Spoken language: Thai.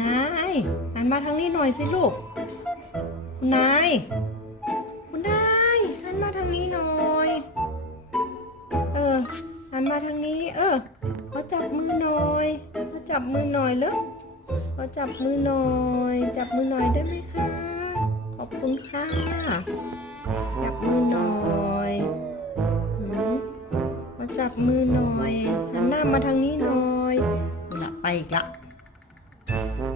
นายหันมาทางนี้หน่อยสิลูกคุณนายหันมาทางนี้หน่อยหันมาทางนี้ขอจับมือหน่อยขอจับมือหน่อยเลยขอจับมือหน่อยจับมือหน่อยได้ไหมคะขอบคุณค่ะจับมือหน่อยขอจับมือหน่อยหันหน้ามาทางนี้หน่อยไปอีกละ